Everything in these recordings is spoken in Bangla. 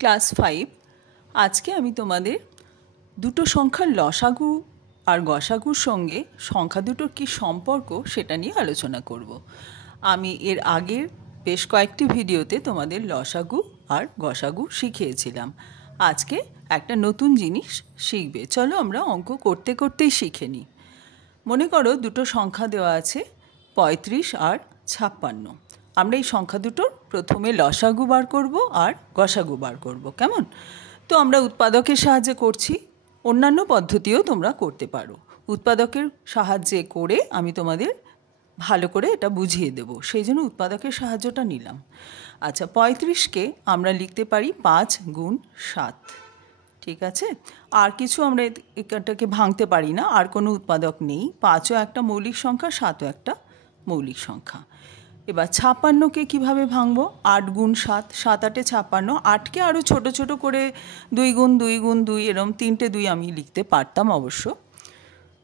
ক্লাস 5 আজকে আমি তোমাদের দুটো সংখ্যার লসাগু আর গসাগুর সঙ্গে সংখ্যা দুটোর কী সম্পর্ক সেটা নিয়ে আলোচনা করব। আমি এর আগের বেশ কয়েকটি ভিডিওতে তোমাদের লসাগু আর গসাগু শিখিয়েছিলাম। আজকে একটা নতুন জিনিস শিখবে। চলো আমরা অঙ্ক করতে করতেই শিখে নিই। মনে করো দুটো সংখ্যা দেওয়া আছে 35 আর 56। আমরা এই সংখ্যা দুটোর প্রথমে লসাগু বার করব আর গসাগু বার করব, কেমন? তো আমরা উৎপাদকের সাহায্যে করছি, অন্যান্য পদ্ধতিও তোমরা করতে পারো। উৎপাদকের সাহায্যে করে আমি তোমাদের ভালো করে এটা বুঝিয়ে দেব, সেই জন্য উৎপাদকের সাহায্যটা নিলাম। আচ্ছা, 35কে আমরা লিখতে পারি 5 গুণ 7, ঠিক আছে? আর কিছু আমরা এটাকে ভাঙতে পারি না, আর কোনো উৎপাদক নেই। 5ও একটা মৌলিক সংখ্যা, 7ও একটা মৌলিক সংখ্যা। এবার 56কে কীভাবে ভাঙবো? 8 গুণ 7, 7 8 56। 8কে আরও ছোটো ছোটো করে 2 গুণ 2 গুণ 2 এরম 3টে 2 আমি লিখতে পারতাম অবশ্য,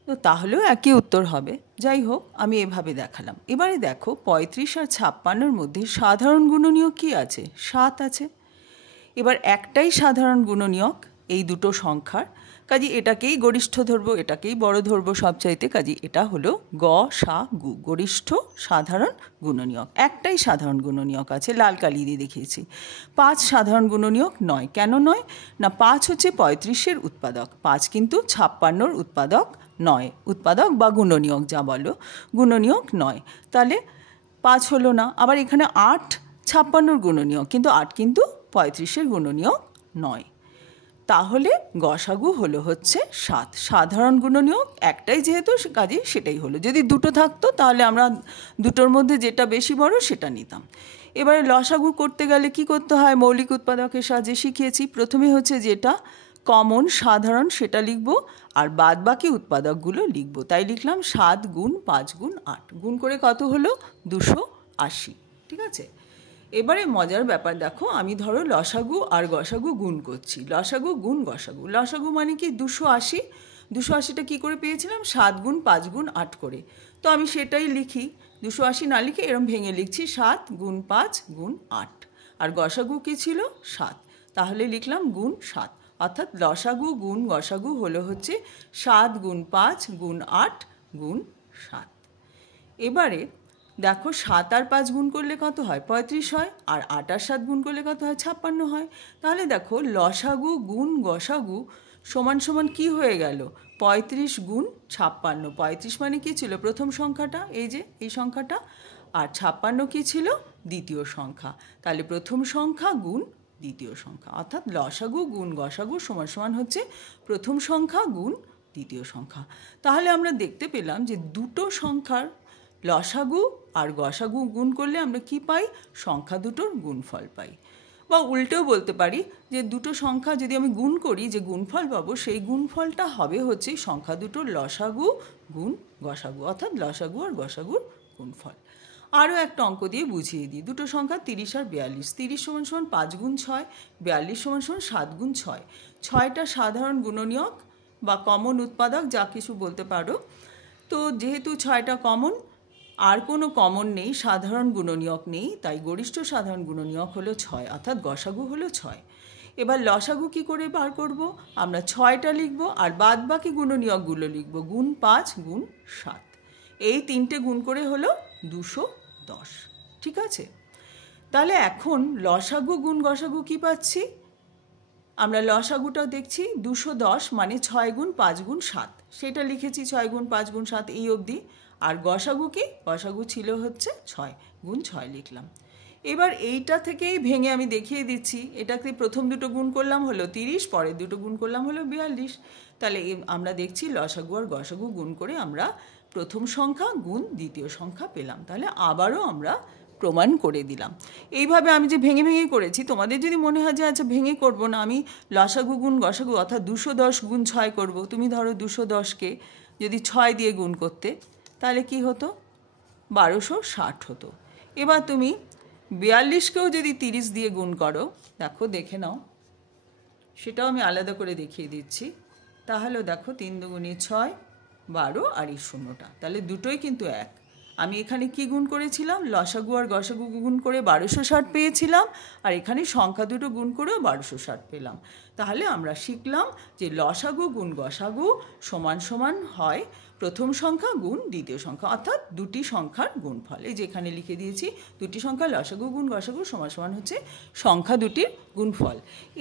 তো তাহলেও একই উত্তর হবে। যাই হোক, আমি এভাবে দেখালাম। এবারে দেখো 35 আর 56-র মধ্যে সাধারণ গুণনীয়ক কী আছে? 7 আছে। এবার একটাই সাধারণ গুণনীয়ক এই দুটো সংখ্যার, কাজে এটাকেই গরিষ্ঠ ধরবো, এটাকেই বড় ধরবো সবচাইতে। কাজে এটা হলো গসাগু, গরিষ্ঠ সাধারণ গুণনীয়ক। একটাই সাধারণ গুণনীয়ক আছে, লাল কালি দিয়ে দেখিয়েছি। 5 সাধারণ গুণনীয়ক নয়। কেন নয়? না, 5 হচ্ছে 35-এর উৎপাদক, 5 কিন্তু 56-র উৎপাদক নয়। উৎপাদক বা গুণনীয়ক যা বলো, গুণনীয়ক নয়। তাহলে 5 হলো না। আবার এখানে 8 56-র গুণনীয়ক, কিন্তু 8 কিন্তু 35-এর গুণনীয়ক নয়। তাহলে গসাগু হলো হচ্ছে 7, সাধারণ গুণনীয়ক একটাই যেহেতু, কাজে সেটাই হলো। যদি দুটো থাকতো তাহলে আমরা দুটোর মধ্যে যেটা বেশি বড় সেটা নিতাম। এবারে লসাগু করতে গেলে কি করতে হয়? মৌলিক উৎপাদকের সাহায্যে শিখিয়েছি। প্রথমে হচ্ছে যেটা কমন সাধারণ সেটা লিখব, আর বাদ বাকি উৎপাদকগুলো লিখব। তাই লিখলাম 7 গুণ 5 গুণ 8, গুণ করে কত হলো? 280, ঠিক আছে? এবারে মজার ব্যাপার দেখো, আমি ধরো লসাগু আর গসাগু গুণ করছি। লসাগু গুণ গসাগু, লসাগু মানে কি 280। 280টা কী করে পেয়েছিলাম? 7 গুণ 5 গুণ 8 করে। তো আমি সেটাই লিখি, 280 না লিখে এরম ভেঙে লিখছি 7 গুণ 5 গুণ 8। আর গসাগু কী ছিল? 7, তাহলে লিখলাম গুণ 7। অর্থাৎ লসাগু গুণ গসাগু হলো হচ্ছে 7 গুণ 5 গুণ 8 গুণ 7। এবারে দেখো 7 আর 5 গুণ করলে কত হয়? 35 হয়। আর 8 আর 7 গুণ করলে কত হয়? 56 হয়। তাহলে দেখো লসাগু গুণ গসাগু সমান সমান কী হয়ে গেল? 35 গুণ 56। 35 মানে কী ছিল? প্রথম সংখ্যাটা, এই যে এই সংখ্যাটা। আর 56 কী ছিল? দ্বিতীয় সংখ্যা। তাহলে প্রথম সংখ্যা গুণ দ্বিতীয় সংখ্যা, অর্থাৎ লসাগু গুণ গসাগু সমান সমান হচ্ছে প্রথম সংখ্যা গুণ দ্বিতীয় সংখ্যা। তাহলে আমরা দেখতে পেলাম যে দুটো সংখ্যার লসাগু আর গসাগু গুণ করলে আমরা কি পাই? সংখ্যা দুটোর গুণফল পাই। বা উল্টেও বলতে পারি যে দুটো সংখ্যা যদি আমি গুণ করি, যে গুণফল পাবো সেই গুণফলটা হবে হচ্ছে সংখ্যা দুটোর লসাগু গুণ গসাগু, অর্থাৎ লসাগু আর গসাগুর গুণফল। আরও একটা অঙ্ক দিয়ে বুঝিয়ে দিই। দুটো সংখ্যা 30 আর 42। 30 সমান সমান 5 গুণ 6, 42 সমান সমান 7 গুণ 6। 6টা সাধারণ গুণনীয়ক বা কমন উৎপাদক, যা কিছু বলতে পারো। তো যেহেতু 6টা কমন, আর কোনো কমন নেই, সাধারণ গুণনীয়ক নেই, তাই গরিষ্ঠ সাধারণ গুণনীয়ক হলো 6, অর্থাৎ গসাগু হলো 6। এবার লসাগু কি করে বার করব? আমরা 6টা লিখব আর বাদ বাকি গুণনীয়কগুলো লিখব, গুণ 5 গুণ 7। এই 3টে গুণ করে হলো 210, ঠিক আছে? তাহলে এখন লসাগু গুণ গসাগু কি পাচ্ছি? আমরা লসাগুটাও দেখছি 210, মানে 6 গুণ 5 গুণ 7, সেটা লিখেছি 6 গুণ 5 গুণ 7 এই অবধি। আর গসাগু কি? গসাগু ছিল হচ্ছে 6 গুণ 6 লিখলাম। এবার এইটা থেকেই ভেঙে আমি দেখিয়ে দিচ্ছি। এটাকে প্রথম দুটো গুণ করলাম হলো 30, পরের দুটো গুণ করলাম হলো 42। তাহলে আমরা দেখছি লসাগু আর গসাগু গুণ করে আমরা প্রথম সংখ্যা গুণ দ্বিতীয় সংখ্যা পেলাম। তাহলে আবারও আমরা প্রমাণ করে দিলাম। এইভাবে আমি যে ভেঙে ভেঙে করেছি, তোমাদের যদি মনে হয় যে আচ্ছা ভেঙে করব না, আমি লসাগু গুণ গসাগু অর্থাৎ 210 গুণ 6 করব, তুমি ধরো 210কে যদি 6 দিয়ে গুণ করতে, তাহলে কি হতো? 1260 হতো। এবার তুমি 42কেও যদি 30 দিয়ে গুণ করো, দেখো দেখে নাও, সেটাও আমি আলাদা করে দেখিয়ে দিচ্ছি। তাহলে দেখো 3 দুগুণে 6, 12 আর এই শূন্যটা, তাহলে দুটোই কিন্তু 1। আমি এখানে কি গুণ করেছিলাম, লসাগু আর গসাগু গুণ করে 1260 পেয়েছিলাম, আর এখানে সংখ্যা দুটো গুণ করেও 1260 পেলাম। তাহলে আমরা শিখলাম যে লসাগু গুণ গসাগু সমান সমান হয় প্রথম সংখ্যা গুণ দ্বিতীয় সংখ্যা, অর্থাৎ দুটি সংখ্যার গুণফল। এই যে এখানে লিখে দিয়েছি, দুটি সংখ্যা লসাগু গুণ গসাগু সমান সমান হচ্ছে সংখ্যা দুটির গুণফল।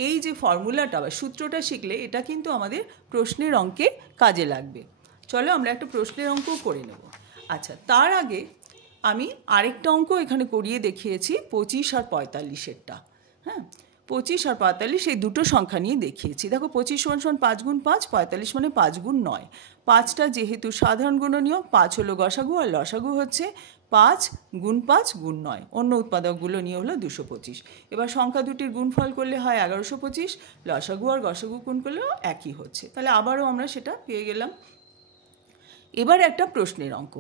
এই যে ফর্মুলাটা বা সূত্রটা শিখলে এটা কিন্তু আমাদের প্রশ্নের অঙ্কে কাজে লাগবে। চলো আমরা একটা প্রশ্নের অঙ্কও করে নেব। আচ্ছা, তার আগে আমি আরেকটা অঙ্ক এখানে করিয়ে দেখিয়েছি 25 আর 45-এরটা। হ্যাঁ, 25 আর 45 এই দুটো সংখ্যা নিয়ে দেখিয়েছি। দেখো 25 সমান সমান 5 গুণ 5, 45 মানে 5 গুণ 9। 5টা যেহেতু সাধারণ গুণনীয়, 5 হলো গসাগু আর লসাগু হচ্ছে 5 গুণ 5 গুণ 9। অন্য উৎপাদকগুলো নিয়ে হলো 225। এবার সংখ্যা দুটির গুণফল করলে হয় 1125, লসাগু আর গসাগু গুণ করলেও একই হচ্ছে। তাহলে আবারও আমরা সেটা পেয়ে গেলাম। এবার একটা প্রশ্নের অঙ্ক,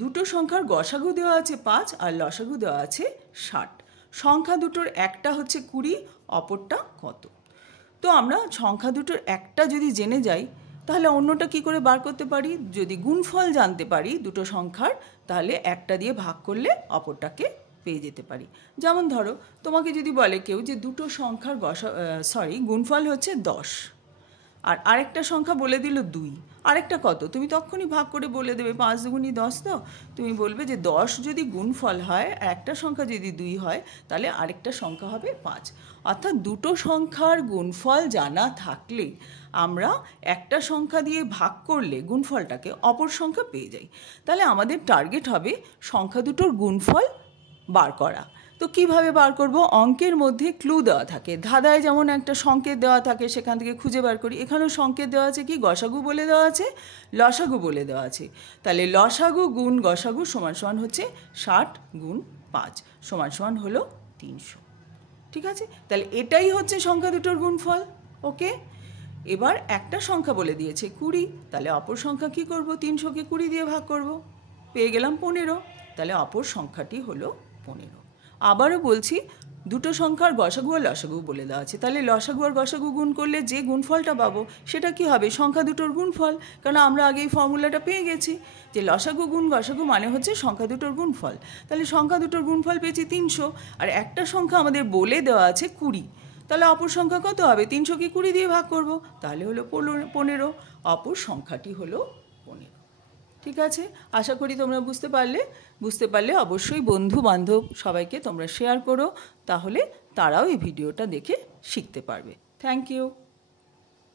দুটো সংখ্যার গসাগু দেওয়া আছে 5 আর লসাগু দেওয়া আছে 60। সংখ্যা দুটোর একটা হচ্ছে 20, অপরটা কত? তো আমরা সংখ্যা দুটোর একটা যদি জেনে যাই তাহলে অন্যটা কি করে বার করতে পারি? যদি গুণফল জানতে পারি দুটো সংখ্যার, তাহলে একটা দিয়ে ভাগ করলে অপরটাকে পেয়ে যেতে পারি। যেমন ধরো তোমাকে যদি বলে কেউ যে দুটো সংখ্যার গুণফল হচ্ছে 10, আর আরেকটা সংখ্যা বলে দিল 2, আরেকটা কত? তুমি তখনই ভাগ করে বলে দেবে 5 দুগুণী 10। তো তুমি বলবে যে 10 যদি গুণফল হয়, একটা সংখ্যা যদি 2 হয়, তাহলে আরেকটা সংখ্যা হবে 5। অর্থাৎ দুটো সংখ্যার গুণফল জানা থাকলে আমরা একটা সংখ্যা দিয়ে ভাগ করলে গুণফলটাকে অপর সংখ্যা পেয়ে যাই। তাহলে আমাদের টার্গেট হবে সংখ্যা দুটোর গুণফল বার করা। তো কিভাবে বার করব? অঙ্কের মধ্যে ক্লু দেওয়া থাকে, ধাঁধায় যেমন একটা সংকেত দেওয়া থাকে, সেখান থেকে খুঁজে বার করি। এখানেও সংকেত দেওয়া আছে, কি গসাগু বলে দেওয়া আছে, লসাগু বলে দেওয়া আছে। তাহলে লসাগু গুণ গসাগু সমান সমান হচ্ছে 60 গুণ 5 সমান সমান হলো 300। ঠিক আছে, তাহলে এটাই হচ্ছে সংখ্যা দুটোর গুণফল। ওকে, এবার একটা সংখ্যা বলে দিয়েছে 20, তাহলে অপর সংখ্যা কি করব? 300কে 20 দিয়ে ভাগ করব, পেয়ে গেলাম 15। তাহলে অপর সংখ্যাটি হলো 15। আবারও বলছি, দুটো সংখ্যার গসাগু আর লসাগু বলে দেওয়া আছে, তাহলে লসাগু আর গসাগু গুণ করলে যে গুণফলটা পাবো সেটা কি হবে? সংখ্যা দুটোর গুণফল। কারণ আমরা আগে এই ফর্মুলাটা পেয়ে গেছি যে লসাগু গুণ গসাগু মানে হচ্ছে সংখ্যা দুটোর গুণফল। তাহলে সংখ্যা দুটোর গুণফল পেয়েছি 300, আর একটা সংখ্যা আমাদের বলে দেওয়া আছে 20, তাহলে অপর সংখ্যা কত হবে? 300কে 20 দিয়ে ভাগ করব, তাহলে হলো 15। অপর সংখ্যাটি হলো 15। ঠিক আছে, আশা করি তোমরা বুঝতে পারলে অবশ্যই বন্ধু বান্ধব সবাইকে তোমরা শেয়ার করো, তাহলে তারাও এই ভিডিওটা দেখে শিখতে পারবে। Thank you.